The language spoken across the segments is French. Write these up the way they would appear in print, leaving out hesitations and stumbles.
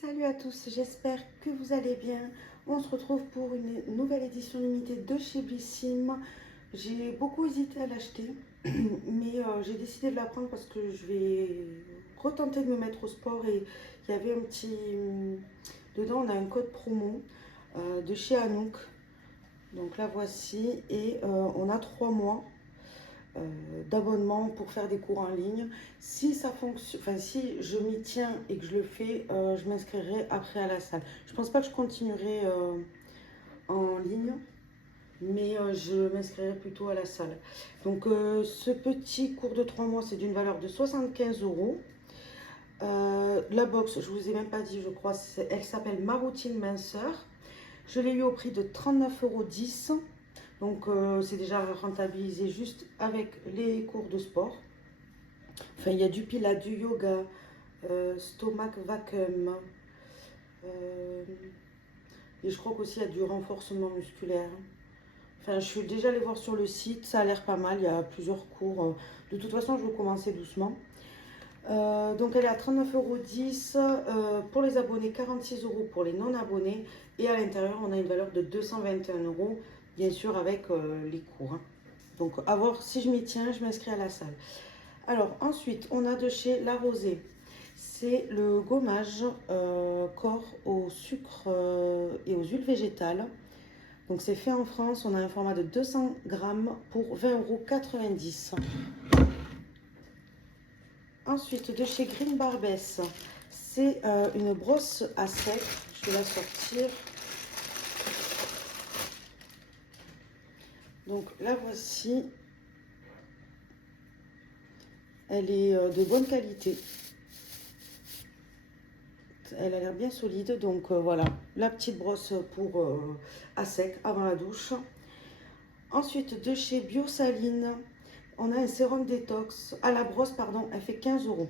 Salut à tous, j'espère que vous allez bien. On se retrouve pour une nouvelle édition limitée de chez Blissim. J'ai beaucoup hésité à l'acheter, mais j'ai décidé de la prendre parce que je vais retenter de me mettre au sport et il y avait un petit... Dedans, on a un code promo de chez Anouk. Donc la voici et on a 3 mois d'abonnement pour faire des cours en ligne. Si ça fonctionne, enfin si je m'y tiens et que je le fais, je m'inscrirai après à la salle. Je pense pas que je continuerai en ligne, mais je m'inscrirai plutôt à la salle. Donc ce petit cours de 3 mois, c'est d'une valeur de 75 euros. La box, je vous ai même pas dit, je crois, elle s'appelle Ma routine minceur. Je l'ai eu au prix de 39,10 €. Donc c'est déjà rentabilisé juste avec les cours de sport. Enfin, il y a du pilates, du yoga, stomach vacuum. euh, et je crois qu'aussi il y a du renforcement musculaire. Enfin, je suis déjà allée voir sur le site, ça a l'air pas mal, il y a plusieurs cours. De toute façon, je vais commencer doucement. Donc elle est à 39,10 € pour les abonnés, 46 € pour les non-abonnés. Et à l'intérieur, on a une valeur de 221 €, bien sûr avec les cours, hein. Donc à voir si je m'y tiens, je m'inscris à la salle. Alors ensuite, on a de chez La Rosée. C'est le gommage corps au sucre et aux huiles végétales. Donc c'est fait en France, on a un format de 200 grammes pour 20,90 €. Ensuite, de chez Green Barbès, c'est une brosse à sec. Je vais la sortir. Donc la voici. Elle est de bonne qualité. Elle a l'air bien solide. Donc voilà, la petite brosse pour à sec avant la douche. Ensuite, de chez Biosaline, on a un sérum détox. À la brosse, pardon, elle fait 15 €.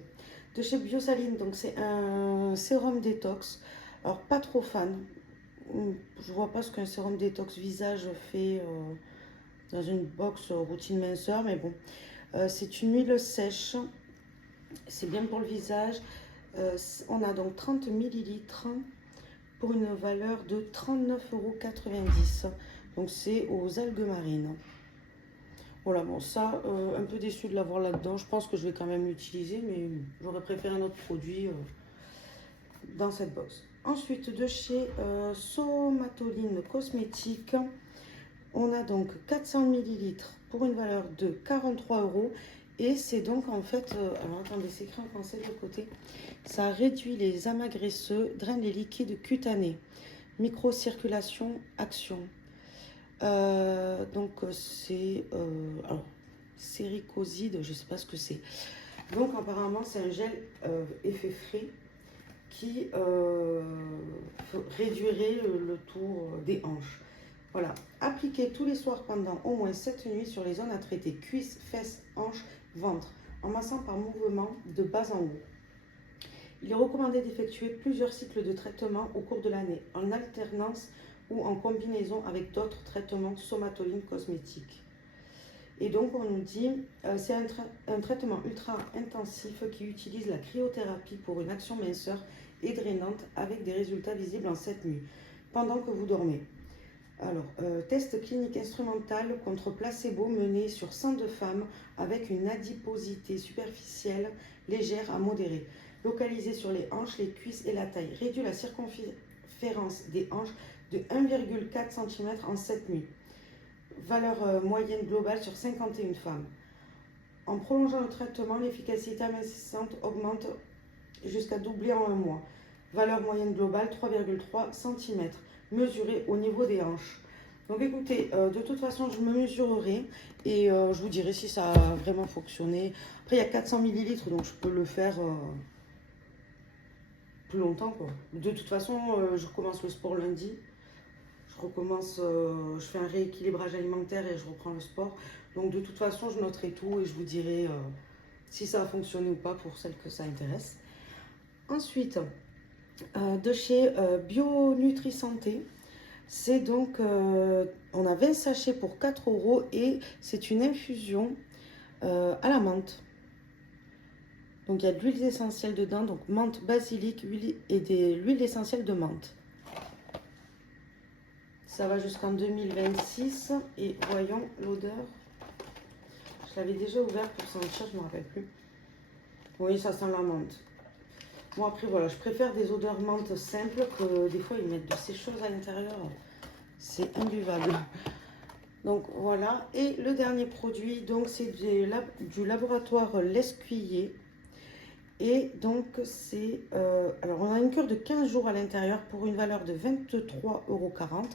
De chez Biosaline, donc c'est un sérum détox. Alors, pas trop fan. Je vois pas ce qu'un sérum détox visage fait dans une box routine minceur, mais bon. C'est une huile sèche. C'est bien pour le visage. On a donc 30 millilitres pour une valeur de 39,90 €. Donc c'est aux algues marines. Voilà, bon ça, un peu déçu de l'avoir là-dedans. Je pense que je vais quand même l'utiliser, mais j'aurais préféré un autre produit dans cette box. Ensuite, de chez Somatoline Cosmétique, on a donc 400 millilitres pour une valeur de 43 €. Et c'est donc en fait, alors attendez, c'est écrit en français de l'autre côté. Ça réduit les amas graisseux, draine les liquides cutanés. Microcirculation, action. Donc c'est alors séricoside, je sais pas ce que c'est. Donc apparemment c'est un gel effet frais qui réduirait le tour des hanches. Voilà, appliquez tous les soirs pendant au moins 7 nuits sur les zones à traiter, cuisses, fesses, hanches, ventre, en massant par mouvement de bas en haut. Il est recommandé d'effectuer plusieurs cycles de traitement au cours de l'année, en alternance ou en combinaison avec d'autres traitements somatoline cosmétiques. Et donc on nous dit, c'est un traitement ultra intensif qui utilise la cryothérapie pour une action minceur et drainante avec des résultats visibles en 7 nuits, pendant que vous dormez. Alors, test clinique instrumental contre placebo mené sur 102 femmes avec une adiposité superficielle légère à modérée, localisée sur les hanches, les cuisses et la taille. Réduit la circonférence des hanches de 1,4 cm en 7 nuits. Valeur moyenne globale sur 51 femmes. En prolongeant le traitement, l'efficacité amincissante augmente jusqu'à doubler en un mois. Valeur moyenne globale 3,3 cm, mesurée au niveau des hanches. Donc écoutez, de toute façon, je me mesurerai et je vous dirai si ça a vraiment fonctionné. Après, il y a 400 millilitres, donc je peux le faire plus longtemps, quoi. De toute façon, je recommence le sport lundi. Je recommence, je fais un rééquilibrage alimentaire et je reprends le sport. Donc de toute façon, je noterai tout et je vous dirai si ça a fonctionné ou pas pour celles que ça intéresse. Ensuite, de chez Bio Nutri Santé, c'est donc, on a 20 sachets pour 4 € et c'est une infusion à la menthe. Donc il y a de l'huile essentielle dedans, donc menthe, basilic, huile et l'huile essentielle de menthe. Ça va jusqu'en 2026 et voyons l'odeur. Je l'avais déjà ouvert pour sentir, je ne me rappelle plus. Oui, ça sent la menthe. Bon après voilà, je préfère des odeurs menthe simples que des fois ils mettent de ces choses à l'intérieur. C'est imbuvable. Donc voilà, et le dernier produit, donc c'est du laboratoire L'Escuyer. Et donc c'est, alors on a une cure de 15 jours à l'intérieur pour une valeur de 23,40 €.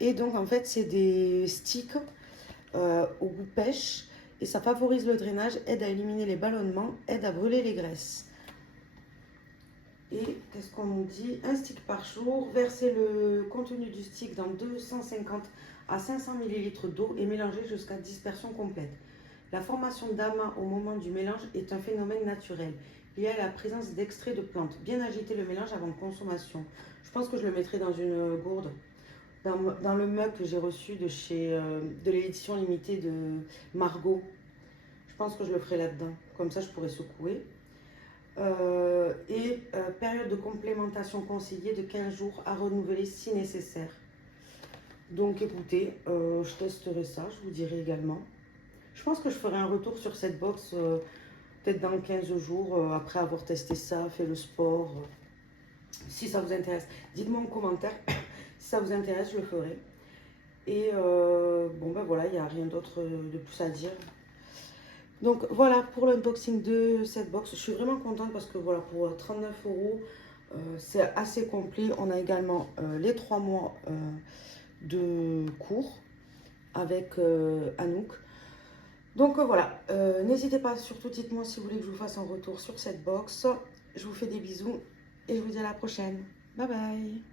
Et donc en fait c'est des sticks au goût pêche. Et ça favorise le drainage, aide à éliminer les ballonnements, aide à brûler les graisses. Et qu'est-ce qu'on nous dit? Un stick par jour, versez le contenu du stick dans 250 à 500 ml d'eau et mélangez jusqu'à dispersion complète. La formation d'amas au moment du mélange est un phénomène naturel lié à la présence d'extraits de plantes. Bien agiter le mélange avant consommation. Je pense que je le mettrai dans une gourde. Dans le mug que j'ai reçu de l'édition limitée de Margot. Je pense que je le ferai là-dedans. Comme ça, je pourrais secouer. Période de complémentation conseillée de 15 jours à renouveler si nécessaire. Donc écoutez, je testerai ça, je vous dirai également. Je pense que je ferai un retour sur cette box peut-être dans 15 jours, après avoir testé ça, fait le sport. Si ça vous intéresse, dites-moi en commentaire. Si ça vous intéresse, je le ferai. Et bon ben voilà, il n'y a rien d'autre de plus à dire. Donc voilà pour l'unboxing de cette box. Je suis vraiment contente parce que voilà, pour 39 €, c'est assez complet. On a également les 3 mois de cours avec Anouk. Donc voilà, n'hésitez pas, surtout dites-moi si vous voulez que je vous fasse un retour sur cette box. Je vous fais des bisous et je vous dis à la prochaine. Bye bye.